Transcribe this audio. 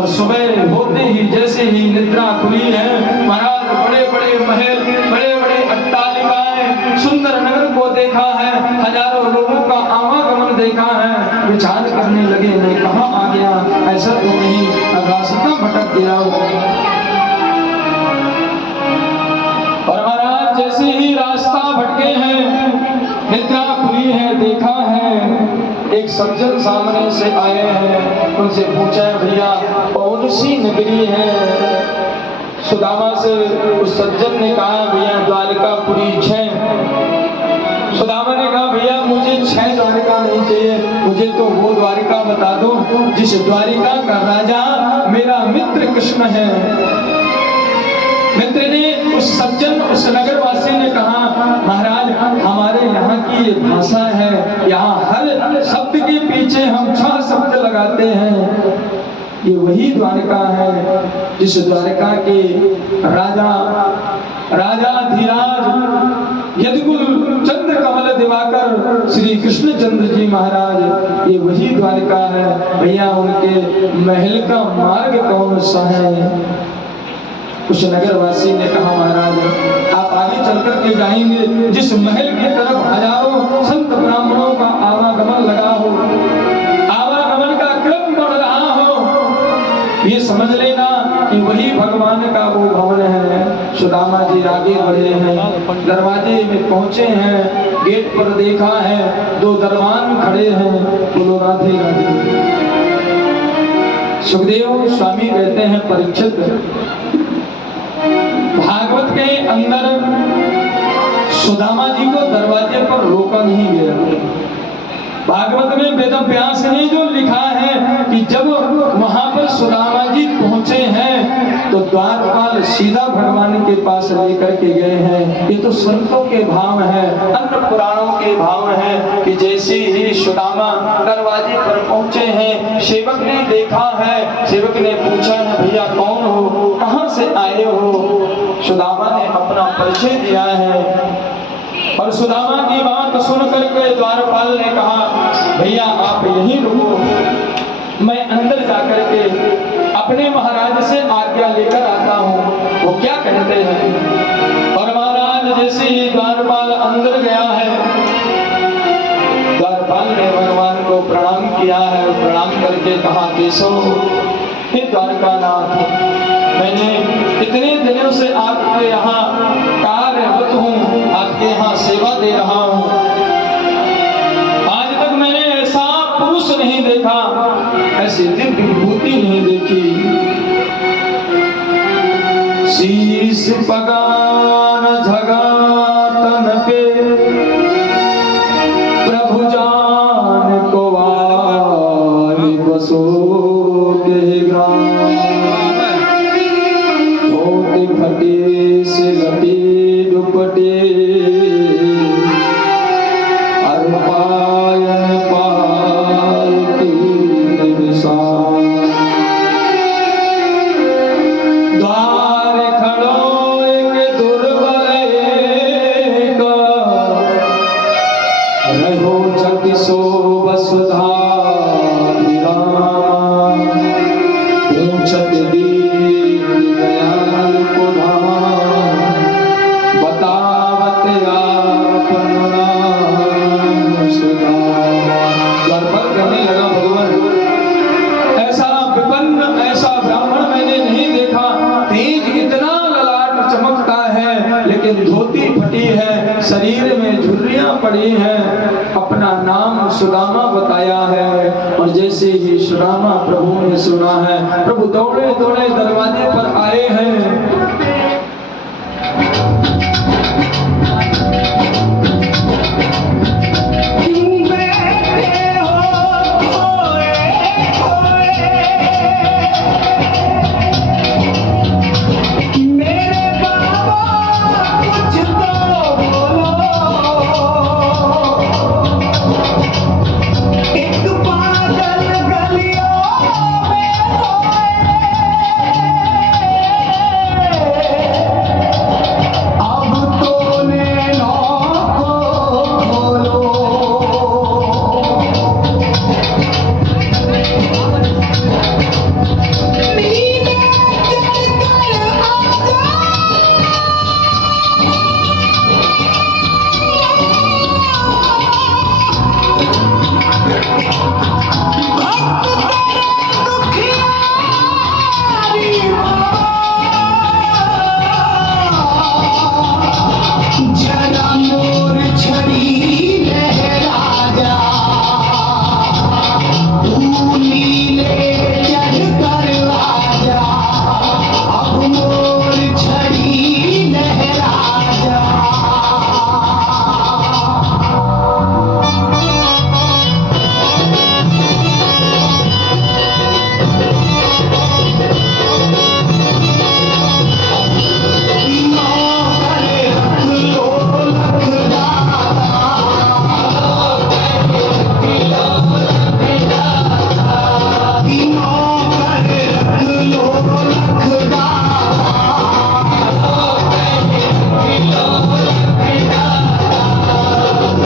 और सुबह होते ही जैसे ही निद्रा खुली है महाराज, बड़े बड़े महल, बड़े बड़े अट्टालिकाएं, सुंदर नगर को देखा है, हजारों लोगों का आवागमन देखा है। विचार करने लगे, मैं कहाँ आ गया, ऐसा तो नहीं रास्ता भटक गया। और महाराज जैसे ही रास्ता भटके हैं, निद्रा खुली है, देखा है एक सज्जन सामने से आए हैं। उनसे पूछा है, भैया कौन सी नगरी है? सुदामा से उस सज्जन ने कहा, भैया द्वारकापुरी 6। सुदामा ने कहा, भैया मुझे 6 द्वारिका नहीं चाहिए, मुझे तो वो द्वारिका बता दो जिस द्वारिका का राजा मेरा मित्र कृष्ण है। मित्र ने, उस सज्जन, उस नगरवासी ने कहा, महाराज हमारे यहाँ की ये भाषा है, यहाँ हर शब्द के पीछे हम 6 शब्द लगाते हैं। ये वही द्वारिका है जिस द्वारिका के राजाधिराज यदुकुल चंद्र कमल दिवाकर श्री कृष्ण चंद्र जी महाराज, ये वही द्वारिका है। भैया उनके महल का मार्ग कौन सा है? उस नगरवासी ने कहा, महाराज आप आगे चल करके जाएंगे, जिस महल की तरफ हजारों संत ब्राह्मणों का आवागमन लगा हो, आवागमन का क्रम बढ़ रहा हो, ये समझ लेना कि वही भगवान का वो भवन है। सुदामा जी आगे बढ़े हैं, दरवाजे में पहुंचे हैं, गेट पर देखा है 2 दरबान खड़े हैं। बोलो राधे राधे। सुखदेव स्वामी कहते हैं, परीक्षित भागवत के अंदर सुदामा जी को दरवाजे पर रोका नहीं गया। भागवत में वेद व्यास ने जो लिखा है कि जब वहां पर सुदामा जी पहुंचे हैं तो द्वारपाल सीधा भगवान के पास लेकर के गए हैं। ये तो संतों के भाव है, अन्य पुराणों के भाव है कि जैसे ही सुदामा दरवाजे पर पहुंचे हैं, सेवक ने देखा है, सेवक ने पूछा है, भैया कौन हो, कहां से आए हो? सुदामा ने अपना परिचय दिया है। और सुदामा की बात सुन करके द्वारपाल ने कहा, भैया आप यहीं रुको, मैं अंदर जाकर के अपने महाराज से आज्ञा लेकर आता हूँ, वो क्या कहते हैं। और महाराज जैसे ही द्वारपाल अंदर गया है, द्वारपाल ने भगवान को प्रणाम किया है। प्रणाम करके कहा, केशव हे द्वारकानाथ, मैंने इतने दिनों से आपके यहाँ कार्यरत हूँ, आपके यहाँ सेवा दे रहा हूँ, आज तक मैंने ऐसा पुरुष नहीं देखा, ऐसी दिव्य विभूति नहीं देखी। शीश पगान झगातन पे प्रभु जान को वारी बसो के ग्राम, धोती फटे से लटे दुपटे, धोती फटी है, शरीर में झुर्रियां पड़ी हैं, अपना नाम सुदामा बताया है। और जैसे ही सुदामा प्रभु ने सुना है, प्रभु दौड़े दौड़े दरवाजे पर आए हैं।